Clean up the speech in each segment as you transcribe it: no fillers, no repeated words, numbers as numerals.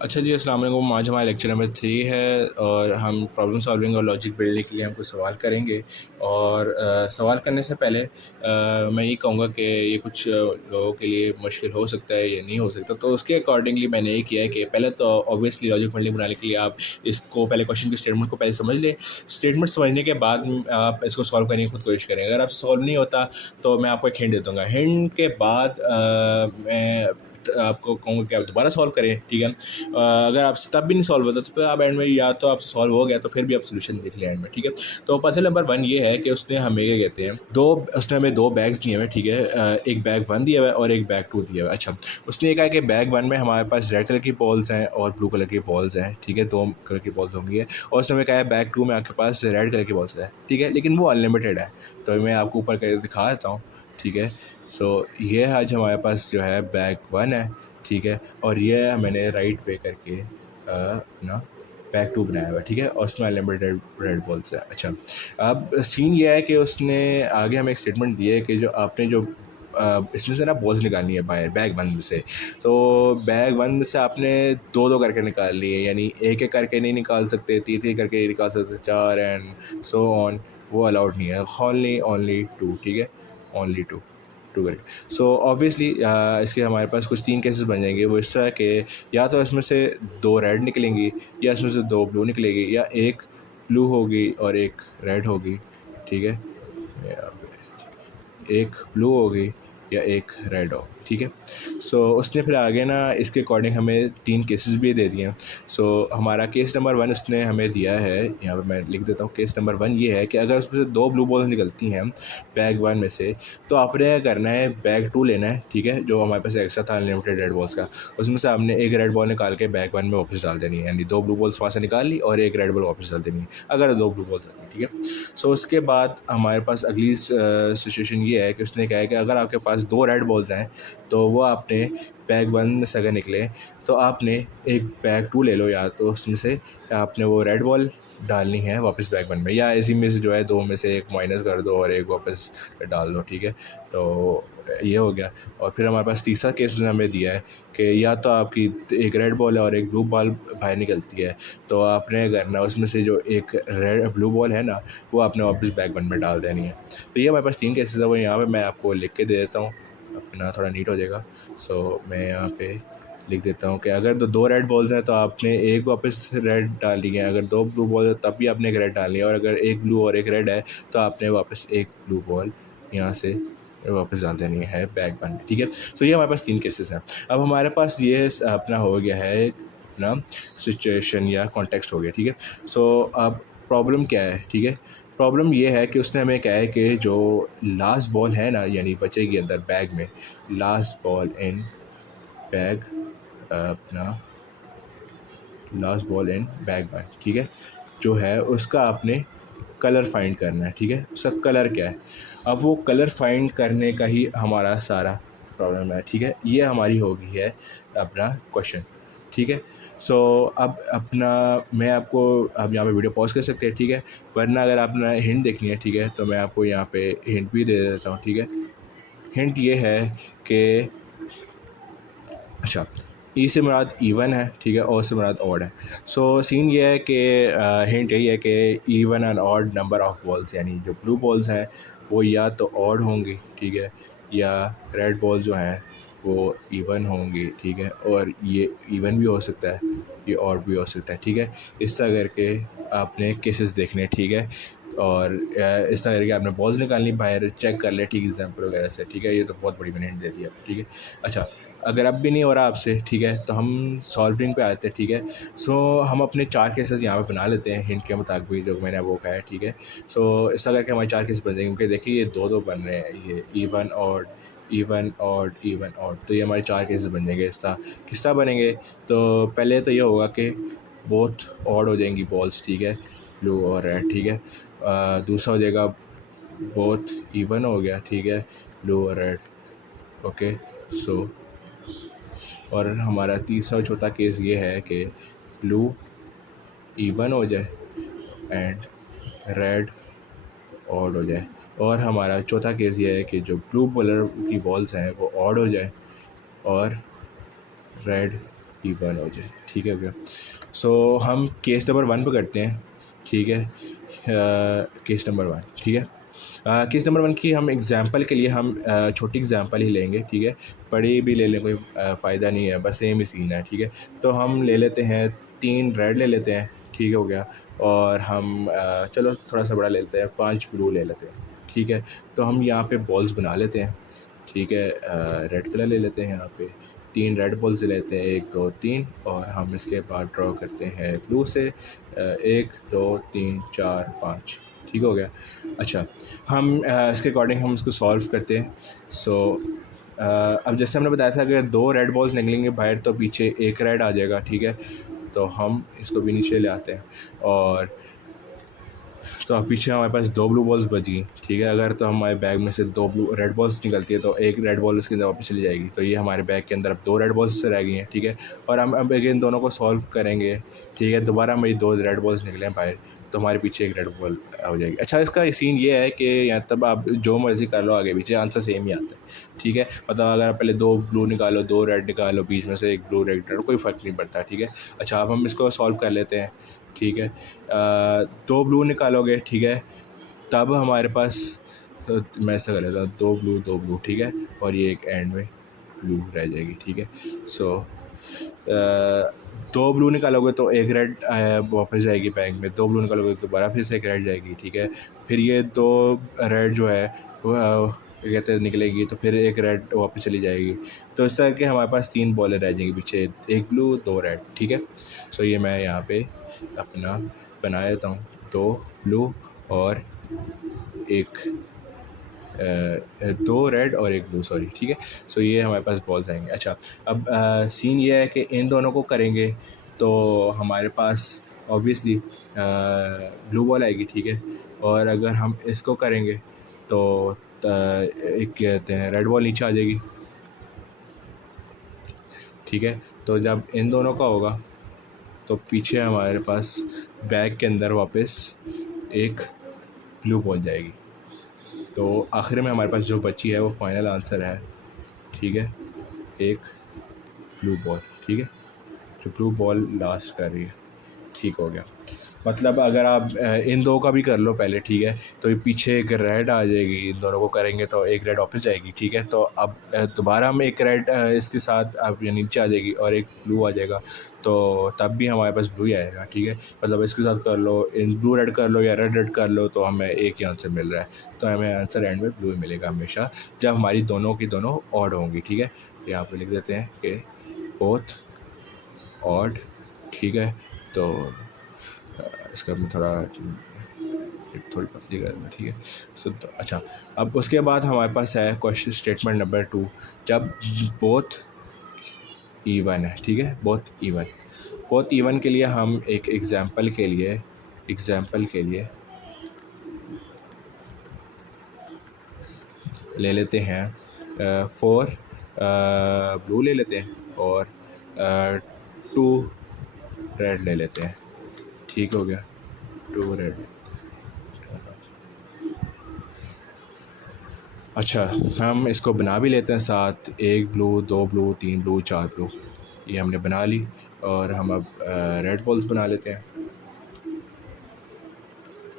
अच्छा जी, अस्सलाम वालेकुम। आज हमारा लेक्चर नंबर 3 है और हम प्रॉब्लम सॉल्विंग और लॉजिक बिल्डिंग के लिए हम कुछ सवाल करेंगे। और सवाल करने से पहले मैं ये कहूँगा कि ये कुछ लोगों के लिए मुश्किल हो सकता है या नहीं हो सकता, तो उसके अकॉर्डिंगली मैंने ये किया है कि पहले तो ऑब्वियसली लॉजिक बिल्डिंग बनाने के लिए आप इसको पहले क्वेश्चन की स्टेटमेंट को पहले समझ लें। स्टेटमेंट समझने के बाद आप इसको सॉल्व करने की खुद कोशिश करें। अगर आप सॉल्व नहीं होता तो मैं आपको एक हिंट दे दूँगा। हिंट के बाद मैं आपको कहूँगा कि आप दोबारा सॉल्व करें, ठीक है। अगर आपसे तब भी नहीं सॉल्व होता तो फिर आप एंड में या तो आपसे सॉल्व हो गया तो फिर भी आप सोल्यूशन देख लें एंड में, ठीक है। तो पजल नंबर 1 ये है कि उसने हमें क्या कहते हैं, उसने हमें दो बैग्स दिए हुए हैं, ठीक है। एक बैग 1 दिया हुआ है और एक बैग 2 दिया हुआ है। अच्छा, उसने ये कहा कि बैग 1 में हमारे पास रेड कलर की बॉल्स हैं और ब्लू कलर की बॉल्स हैं, ठीक है, 2 कलर की बॉल्स होंगी है। और उसने हमें कहा है बैग 2 में आपके पास रेड कलर की बॉल्स है, ठीक है, लेकिन वो अनलिमिटेड है। तो मैं आपको ऊपर करके दिखा देता हूँ, ठीक है। सो ये आज हमारे पास जो है बैग 1 है, ठीक है, और ये मैंने राइट पे करके अपना बैग 2 बनाया हुआ है, ठीक है, और उसमें अनलिमिटेड रेड बॉल्स है। अच्छा, अब सीन ये है कि उसने आगे हमें एक स्टेटमेंट दी है कि जो आपने जो इसमें से ना बॉल्स निकालनी है बाहर बैग 1 में से। तो बैग 1 में से आपने 2-2 करके निकालनी है, यानी एक-एक करके नहीं निकाल सकते, 3-3 करके नहीं निकाल सकते, 4 एंड सो ऑन, वो अलाउड नहीं है। ओनली 2, ठीक है, ओनली 2 करके। सो ऑब्वियसली इसके हमारे पास कुछ 3 केसेस बन जाएंगे। वो इस तरह के, या तो इसमें से 2 रेड निकलेंगी, या इसमें से 2 ब्लू निकलेगी, या एक ब्लू होगी और एक रेड होगी, ठीक है, या एक ब्लू होगी या एक रेड हो, ठीक है। सो उसने फिर आगे ना इसके अकॉर्डिंग हमें 3 केसेस भी दे दिए हैं। सो हमारा केस नंबर 1 उसने हमें दिया है, यहाँ पे मैं लिख देता हूँ। केस नंबर 1 ये है कि अगर उसमें से 2 ब्लू बॉल्स निकलती हैं बैग 1 में से, तो आपने क्या करना है, बैग 2 लेना है, ठीक है, जो हमारे पास एक्स्ट्रा था अनलिमिटेड रेड बॉल्स का। उसमें से आपने एक रेड बॉल निकाल के बैग 1 में वापस डाल देनी है, यानी 2 ब्लू बॉल्स वहाँ से निकाल ली और एक रेड बॉल वापस डाल देनी है, अगर 2 ब्लू बॉल्स आती हैं, ठीक है। सो उसके बाद हमारे पास अगली सिचुएशन ये है कि उसने कहा है कि अगर आपके पास 2 रेड बॉल्स हैं तो वो आपने बैग 1 में से अगर निकले तो आपने एक बैग 2 ले लो, या तो उसमें से आपने वो रेड बॉल डालनी है वापस बैग 1 में, या इसी में से जो है 2 में से एक माइनस कर दो और एक वापस डाल दो, ठीक है। तो ये हो गया। और फिर हमारे पास तीसरा केस उसने हमें दिया है कि या तो आपकी एक रेड बॉल है और एक ब्लू बॉल बाहर निकलती है, तो आपने करना उसमें से जो एक रेड ब्लू बॉल है ना, वो आपने वापस बैग 1 में डाल देनी है। तो ये हमारे पास 3 केसेस है, वो यहाँ पे मैं आपको लिख के दे देता हूँ, अपना थोड़ा नीट हो जाएगा। सो मैं यहाँ पे लिख देता हूँ कि अगर तो 2 रेड बॉल्स हैं तो आपने एक वापस रेड डालनी है, अगर 2 ब्लू बॉल है तब भी आपने एक रेड डालनी है, और अगर एक ब्लू और एक रेड है तो आपने वापस एक ब्लू बॉल यहाँ से वापस डाल देनी है बैग 1 में, ठीक है। सो ये हमारे पास 3 केसेस हैं। अब हमारे पास ये अपना हो गया है, अपना सिचुएशन या कॉन्टेक्स्ट हो गया, ठीक है। सो अब प्रॉब्लम क्या है, ठीक है। प्रॉब्लम ये है कि उसने हमें कहा है कि जो लास्ट बॉल है ना, यानी बचेगी अंदर बैग में, लास्ट बॉल इन बैग, अपना लास्ट बॉल इन बैग 1, ठीक है, जो है उसका आपने कलर फाइंड करना है, ठीक है। उसका कलर क्या है, अब वो कलर फाइंड करने का ही हमारा सारा प्रॉब्लम है, ठीक है। ये हमारी हो गई है अपना क्वेश्चन, ठीक है। सो अब अपना मैं आपको, अब यहाँ पे वीडियो पॉज कर सकते हैं, ठीक है, वरना अगर आपने हिंट देखनी है, ठीक है, तो मैं आपको यहाँ पे हिंट भी दे देता हूँ, ठीक है। हिंट ये है कि, अच्छा, ई से मुराद इवन है, ठीक है, और से मुराद ऑड है। सो सीन ये है कि हिंट यही है कि even and odd number of balls, यानी जो ब्लू बॉल्स हैं वो या तो ऑड होंगी, ठीक है, या रेड बॉल्स जो हैं वो इवन होंगी, ठीक है, और ये इवन भी हो सकता है, ये ऑड भी हो सकता है, ठीक है। इस तरह करके आपने केसेस देखने, ठीक है, और इस तरह करके आपने बॉल्स निकालनी, बाहर चेक कर ले, ठीक, एग्जाम्पल वगैरह से, ठीक है। ये तो बहुत बड़ी मैंने हिंट दे दिया, ठीक है। अच्छा, अगर अब भी नहीं हो रहा आपसे, ठीक है, तो हम सॉल्विंग पे आते हैं, ठीक है। सो हम अपने 4 केसेस यहाँ पे बना लेते हैं हिंट के मुताबिक भी, जो मैंने वो कहा है, ठीक है। सो इस तरह करके हमारे 4 केसेस बन जाएंगे, क्योंकि देखिए ये 2-2 बन रहे हैं, ये even odd, even odd, even odd, तो ये हमारे 4 केसेस बन जाएंगे। इस तरह किस तरह बनेंगे, तो पहले तो ये होगा कि बोथ ऑड हो जाएंगी बॉल्स, ठीक है, ब्लू और रेड, ठीक है। दूसरा हो जाएगा बोथ इवन हो गया, ठीक है, ब्लू और रेड, ओके। सो और हमारा तीसरा चौथा केस ये है कि ब्लू इवन हो जाए एंड रेड ऑड हो जाए, और हमारा चौथा केस ये है कि जो ब्लू कलर की बॉल्स हैं वो ऑड हो जाए और रेड इवन हो जाए, ठीक है भैया। सो हम केस नंबर 1 पे करते हैं, ठीक है। केस नंबर 1, ठीक है। केस नंबर 1 की हम एग्ज़ाम्पल के लिए हम छोटी एग्ज़ाम्पल ही लेंगे, ठीक है। बड़ी भी ले लें कोई फ़ायदा नहीं है, बस सेम ही सीन है, ठीक है। तो हम ले लेते हैं 3 रेड ले लेते हैं, ठीक हो गया। और हम चलो थोड़ा सा बड़ा ले लेते हैं, 5 ब्लू ले लेते हैं, ठीक है। तो हम यहाँ पे बॉल्स बना लेते हैं, ठीक है। रेड कलर ले लेते हैं, यहाँ पे 3 रेड बॉल्स लेते हैं, 1 2 3, और हम इसके बाद ड्रॉ करते हैं ब्लू से 1 2 3 4 5, ठीक हो गया। अच्छा, हम इसके अकॉर्डिंग हम इसको सॉल्व करते हैं। सो अब जैसे हमने बताया था, अगर 2 रेड बॉल्स निकलेंगे बाहर तो पीछे 1 रेड आ जाएगा, ठीक है। तो हम इसको भी नीचे ले आते हैं, और तो अब पीछे हमारे पास 2 ब्लू बॉल्स बची, ठीक है। अगर तो हमारे बैग में से 2 ब्लू रेड बॉल्स निकलती है तो 1 रेड बॉल उसके अंदर वापस चली जाएगी, तो ये हमारे बैग के अंदर अब 2 रेड बॉल्स रह गई हैं, ठीक है। और हम अब अगेन दोनों को सॉल्व करेंगे, ठीक है। दोबारा हमारी 2 रेड बॉल्स निकलें बाहर तो हमारे पीछे 1 रेड बॉल हो जाएगी। अच्छा, इसका सीन ये है कि यहाँ तब आप जो मर्ज़ी कर लो, आगे पीछे आंसर सेम ही आता है, ठीक है। मतलब अगर आप पहले 2 ब्लू निकालो, 2 रेड निकालो, बीच में से 1 ब्लू रेड, कोई फ़र्क नहीं पड़ता, ठीक है। अच्छा, अब हम इसको सॉल्व कर लेते हैं, ठीक है। 2 ब्लू निकालोगे, ठीक है, तब हमारे पास मैं ऐसा कर लेता हूँ, 2 ब्लू, ठीक है। और ये एक एंड में ब्लू रह जाएगी, ठीक है। सो 2 ब्लू निकालोगे तो 1 रेड वापस जाएगी बैग में, 2 ब्लू निकालोगे तो दोबारा फिर से 1 रेड जाएगी, ठीक है। फिर ये 2 रेड जो है वो क्या कहते हैं निकलेगी, तो फिर 1 रेड वापस चली जाएगी। तो इस तरह के हमारे पास 3 बॉलें रह जाएंगी पीछे, 1 ब्लू 2 रेड, ठीक है। सो ये मैं यहाँ पे अपना बना देता हूँ, 2 ब्लू और 1 2 रेड और 1 ब्लू, सॉरी, ठीक है। सो ये हमारे पास बॉल्स आएंगे। अच्छा, अब सीन ये है कि इन दोनों को करेंगे तो हमारे पास ऑब्वियसली ब्लू बॉल आएगी, ठीक है। और अगर हम इसको करेंगे तो एक कहते हैं रेड बॉल नीचे आ जाएगी, ठीक है। तो जब इन दोनों का होगा तो पीछे हमारे पास बैग के अंदर वापस एक ब्लू बॉल जाएगी। तो आखिर में हमारे पास जो बची है वो फाइनल आंसर है, ठीक है, एक ब्लू बॉल, ठीक है। जो ब्लू बॉल लास्ट कर रही है, ठीक हो गया। मतलब अगर आप इन दो का भी कर लो पहले, ठीक है, तो ये पीछे एक रेड आ जाएगी, इन दोनों को करेंगे तो 1 रेड वापस जाएगी, ठीक है। तो अब दोबारा हम 1 रेड इसके साथ अब ये नीचे आ जाएगी और 1 ब्लू आ जाएगा, तो तब भी हमारे पास ब्लू ही आएगा, ठीक है। मतलब इसके साथ कर लो, इन ब्लू रेड कर लो या रेड कर लो, तो हमें एक ही आंसर मिल रहा है। तो हमें आंसर एंड में ब्लू ही मिलेगा हमेशा, जब हमारी दोनों की दोनों ऑड होंगी, ठीक है। यहाँ पे लिख देते हैं कि बोथ ऑड, ठीक है। तो इसका मैं थोड़ी पतली करूँगा, ठीक है। सो तो अच्छा, अब उसके बाद हमारे पास है क्वेश्चन स्टेटमेंट नंबर 2, जब बोथ इवन है, ठीक है। बोथ इवन के लिए हम एक एग्ज़ाम्पल के लिए ले लेते हैं 4 ब्लू ले लेते हैं और 2 रेड ले लेते हैं, ठीक हो गया। 2 रेड। अच्छा, हम इसको बना भी लेते हैं साथ, 1 ब्लू 2 ब्लू 3 ब्लू 4 ब्लू, ये हमने बना ली। और हम अब रेड बॉल्स बना लेते हैं,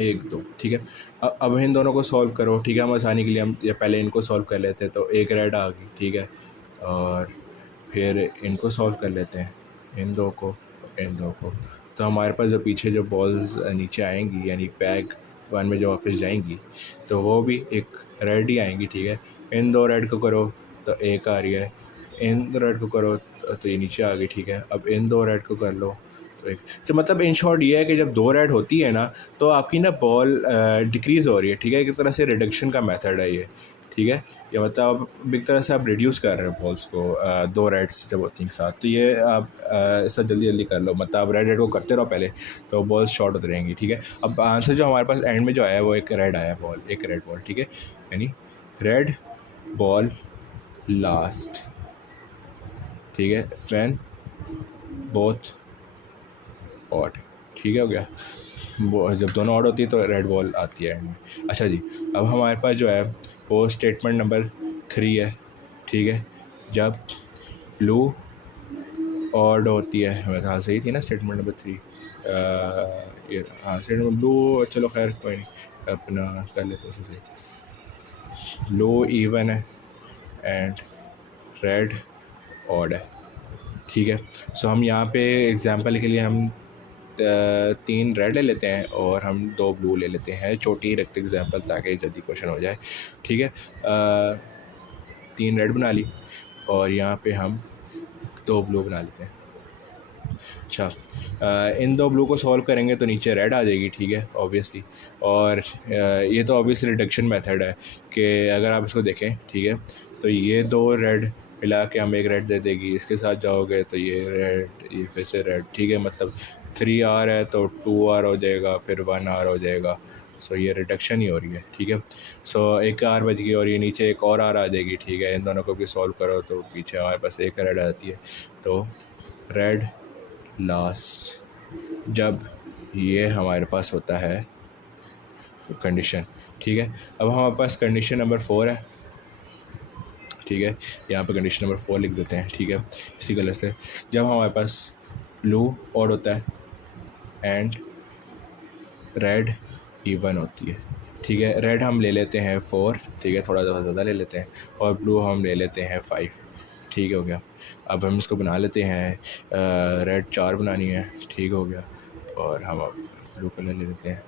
1 2, ठीक है। अब इन दोनों को सॉल्व करो, ठीक है। हम आसानी के लिए हम ये पहले इनको सॉल्व कर लेते हैं, तो 1 रेड आ गई, ठीक है। और फिर इनको सॉल्व कर लेते हैं, इन दो को, इन दो को। तो हमारे पास जो पीछे जो बॉल्स नीचे आएंगी, यानी बैग 1 में जो वापस जाएंगी, तो वो भी एक रेड ही आएंगी, ठीक है। इन 2 रेड को करो तो 1 आ रही है, इन 2 रेड को करो तो ये नीचे आ गई, ठीक है। अब इन 2 रेड को कर लो तो एक, तो मतलब इन शॉर्ट ये है कि जब 2 रेड होती है ना, तो आपकी ना बॉल डिक्रीज़ हो रही है, ठीक है। एक तरह से रिडक्शन का मेथड है ये, ठीक है। ये मतलब एक तरह से आप रिड्यूस कर रहे हो बॉल्स को, 2 रेड्स जब होती हैं साथ, तो ये आप ऐसा जल्दी कर लो। मतलब आप रेड को करते रहो पहले, तो बॉल्स शॉर्ट होती रहेंगी, ठीक है। अब आंसर जो हमारे पास एंड में जो आया है वो एक रेड आया बॉल, एक रेड बॉल, ठीक है। यानी रेड बॉल लास्ट, ठीक है, व्हेन बोथ ऑड, ठीक है, हो गया। वो जब दोनों ऑड होती है तो रेड बॉल आती है एंड में। अच्छा जी, अब हमारे पास जो है वो स्टेटमेंट नंबर 3 है, ठीक है। जब ब्लू ऑड होती है, मेरे ख्याल सही थी ना स्टेटमेंट नंबर 3। ये हाँ स्टेटमेंट ब्लू, चलो खैर कोई नहीं, अपना कर लेते हैं उसे सही। ब्लू इवन है एंड रेड ऑड है, ठीक है। सो हम यहाँ पे एग्जांपल के लिए हम 3 रेड ले लेते हैं और हम 2 ब्लू ले लेते हैं, छोटी ही रखते एग्जांपल ताकि जल्दी क्वेश्चन हो जाए, ठीक है। 3 रेड बना ली और यहाँ पे हम 2 ब्लू बना लेते हैं। अच्छा, इन 2 ब्लू को सॉल्व करेंगे तो नीचे रेड आ जाएगी, ठीक है ऑब्वियसली। और ये तो ऑब्वियसली रिडक्शन मेथड है कि अगर आप इसको देखें, ठीक है, तो ये 2 रेड मिला के हमें एक रेड दे देगी, इसके साथ जाओगे तो ये रेड, ये फिर से रेड, ठीक है। मतलब 3R है तो 2R हो जाएगा, फिर 1R हो जाएगा। सो ये रिडक्शन ही हो रही है, ठीक है। सो एक R बच गई और ये नीचे एक और R आ जाएगी, ठीक है। इन दोनों को भी सॉल्व करो तो पीछे हमारे पास एक रेड आ जाती है। तो रेड लास्ट जब ये हमारे पास होता है कंडीशन, ठीक है। अब हमारे पास कंडीशन नंबर 4 है, ठीक है। यहाँ पे कंडीशन नंबर 4 लिख देते हैं, ठीक है, इसी कलर से। जब हमारे पास ब्लू ऑड होता है एंड रेड इवन होती है, ठीक है। रेड हम ले लेते हैं 4, ठीक है, थोड़ा ज़्यादा ले लेते हैं, और ब्लू हम ले लेते हैं 5, ठीक हो गया। अब हम इसको बना लेते हैं, रेड 4 बनानी है, ठीक हो गया। और हम अब ब्लू कलर ले लेते हैं,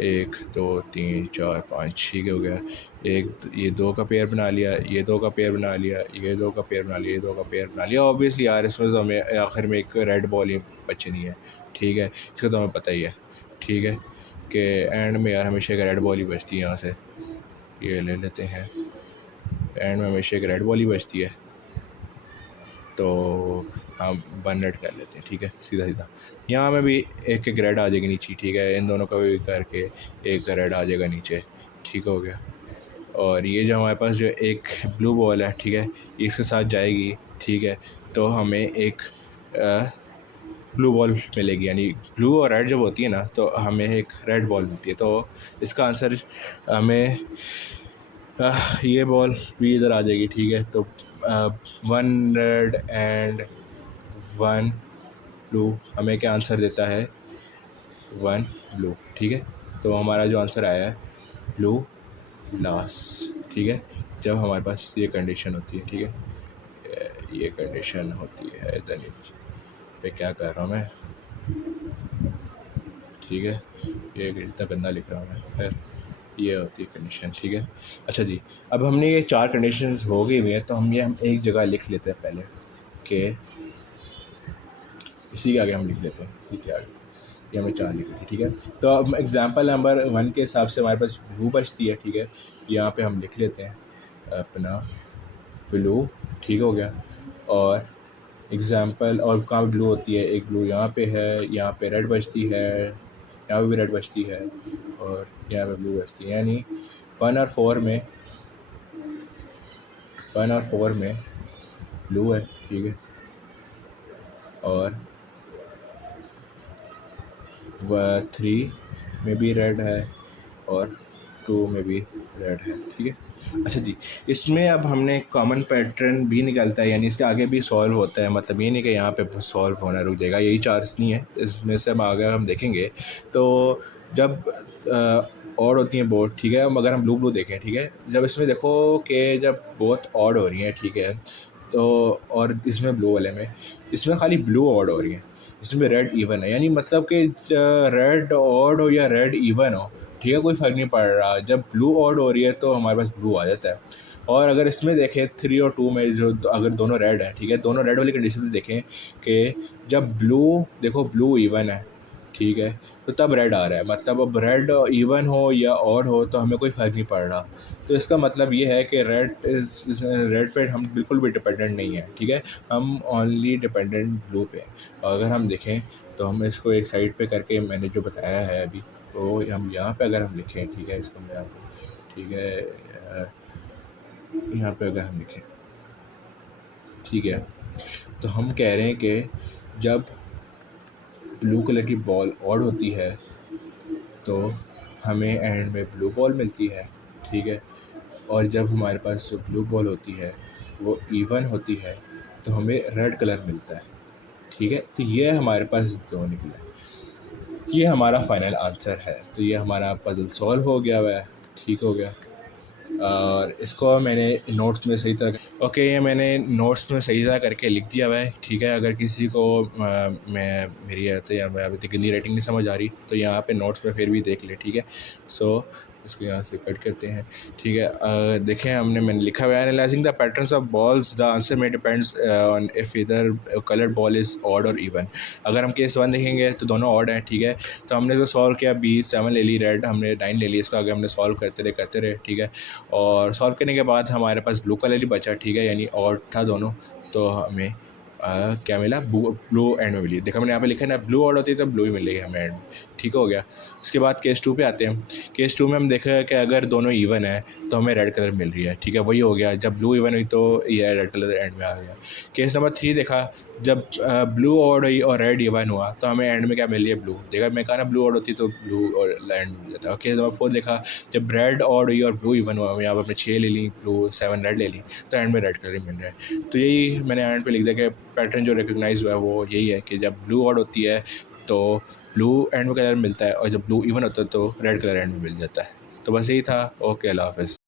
1 2 3 4 5, ठीक हो गया। एक ये 2 का पेयर बना लिया, ये 2 का पेयर बना लिया, ये 2 का पेयर बना लिया, ये 2 का पेयर बना लिया। ऑब्वियसली यार इसमें तो हमें आखिर में एक रेड बॉल ही बचनी है, ठीक है, इसका तो हमें पता ही है, ठीक है, कि एंड में यार हमेशा एक रेड बॉल ही बचती है। यहाँ से ये ले लेते हैं, एंड में हमेशा एक रेड बॉल ही बचती है, तो हम 1 रेड कर लेते हैं, ठीक है, सीधा सीधा। यहाँ में भी एक एक रेड आ जाएगी नीचे, ठीक है, इन दोनों का भी करके एक रेड आ जाएगा नीचे, ठीक हो गया। और ये जो हमारे पास जो एक ब्लू बॉल है, ठीक है, इसके साथ जाएगी, ठीक है, तो हमें एक ब्लू बॉल मिलेगी, यानी ब्लू और रेड जब होती है ना तो हमें एक रेड बॉल मिलती है। तो इसका आंसर हमें ये बॉल भी इधर आ जाएगी, ठीक है। तो 1 रेड एंड 1 ब्लू हमें क्या आंसर देता है, 1 ब्लू, ठीक है। तो हमारा जो आंसर आया है ब्लू लास्ट, ठीक है, जब हमारे पास ये कंडीशन होती है, ठीक है, ये कंडीशन होती है। इधर पे क्या कर रहा हूँ मैं, ठीक है, ये इतना गंदा लिख रहा हूँ मैं, खैर ये होती है कंडीशन, ठीक है। अच्छा जी, अब हमने ये 4 कंडीशंस हो गई हुई हैं, तो हम एक जगह लिख लेते हैं पहले कि इसी के आगे हम लिख लेते हैं, इसी के आगे ये हमें 4 लिखी थी, ठीक है। तो अब एग्जांपल नंबर 1 के हिसाब से हमारे पास ब्लू बचती है, ठीक है, यहाँ पे हम लिख लेते हैं अपना ब्लू, ठीक हो गया। और एग्जांपल और कहाँ ब्लू होती है, एक ब्लू यहाँ पे है, यहाँ पे रेड बचती है, यहाँ पे भी रेड बचती है, और यहाँ पे ब्लू बचती है, यानी 1 और 4 में 1 और 4 में ब्लू है, ठीक है, और 3 में भी रेड है, और 2 में भी रेड है, ठीक है। अच्छा जी, इसमें अब हमने कॉमन पैटर्न भी निकलता है, यानी इसके आगे भी सॉल्व होता है, मतलब ये नहीं कि यहाँ पे सॉल्व होना रुक जाएगा, यही 4 नहीं है, इसमें से हम आगे हम देखेंगे। तो जब ऑड होती हैं बोथ, ठीक है, अगर हम ब्लू ब्लू देखें, ठीक है, जब इसमें देखो कि जब बोथ ऑड हो रही हैं, ठीक है, तो और इसमें ब्लू वाले में इसमें खाली ब्लू ऑड हो रही है, इसमें रेड इवन है, यानी मतलब कि रेड ऑड हो या रेड इवन हो, ठीक है, कोई फ़र्क नहीं पड़ रहा। जब ब्लू ऑड हो रही है तो हमारे पास ब्लू आ जाता है। और अगर इसमें देखें 3 और 2 में जो अगर दोनों रेड है, ठीक है, दोनों रेड वाली कंडीशन में देखें कि जब ब्लू देखो ब्लू इवन है, ठीक है, तो तब रेड आ रहा है, मतलब अब रेड इवन हो या ऑड हो तो हमें कोई फ़र्क नहीं पड़ रहा। तो इसका मतलब ये है कि रेड पे हम बिल्कुल भी डिपेंडेंट नहीं है, ठीक है, हम ओनली डिपेंडेंट ब्लू पे। और अगर हम देखें तो हम इसको एक साइड पे करके मैंने जो बताया है अभी, तो हम यहाँ पे अगर हम लिखें, ठीक है, इसको मैं आपको, ठीक है, यहाँ पे अगर हम लिखें, ठीक है, तो हम कह रहे हैं कि जब ब्लू कलर की बॉल ऑड होती है तो हमें एंड में ब्लू बॉल मिलती है, ठीक है, और जब हमारे पास जो ब्लू बॉल होती है वो इवन होती है तो हमें रेड कलर मिलता है, ठीक है, तो ये हमारे पास 2 निकला, ये हमारा फाइनल आंसर है। तो ये हमारा पज़ल सॉल्व हो गया हुआ है, ठीक हो गया। और इसको मैंने नोट्स में सही तरह ओके, ये मैंने नोट्स में सही तरह करके लिख दिया हुआ है, ठीक है। अगर किसी को मैं मेरी तो या मैं अभी गंदी राइटिंग नहीं समझ आ रही तो यहाँ पे नोट्स में फिर भी देख ले, ठीक है। सो इसको यहाँ से कट करते हैं, ठीक है। देखें मैंने लिखा हुआ है analysing the patterns of balls the answer में डिपेंड्स ऑन इफ़ इधर कलर्ड बॉल इज़ ऑड और इवन। अगर हम केस 1 देखेंगे तो दोनों ऑड हैं, ठीक है। तो हमने इसको सॉल्व किया, बी 7 ले ली, रेड हमने 9 ले ली। इसको आगे हमने सॉल्व करते रहे, ठीक है। और सॉल्व करने के बाद हमारे पास ब्लू कलर ही बचा, ठीक है, यानी ऑड था दोनों। तो हमें क्या मिला, ब्लू एंड में मिली। देखा मैंने यहाँ पे लिखा है ना, ब्लू ऑड होती है तो ब्लू ही मिलेगी हमें एंड में, ठीक हो गया। उसके बाद केस 2 पे आते हैं। केस 2 में हम देखा कि अगर दोनों इवन है तो हमें रेड कलर मिल रही है, ठीक है। वही हो गया, जब ब्लू इवन हुई तो ये रेड कलर एंड में आ गया। केस नंबर 3 देखा, जब ब्लू ऑड हुई और रेड इवन हुआ तो हमें एंड में क्या मिल रही है, ब्लू। देखा मैं कहा ना, ब्लू ऑड होती तो ब्लू और एंड मिल जाता है। केस नंबर 4 देखा, जब रेड ऑड हुई और ब्लू इवन हुआ, यहाँ पर हमने 6 ले ली, ब्लू 7 रेड ले ली, तो एंड में रेड कलर मिल रहा है। तो यही मैंने एंड पे लिख दिया कि पैटर्न जो रिकग्नाइज हुआ है वो यही है कि जब ब्लू ऑड होती है तो ब्लू एंड में कलर मिलता है, और जब ब्लू इवन होता है तो रेड कलर एंड में मिल जाता है। तो बस यही था। ओके, अल्लाह हाफ़िज़।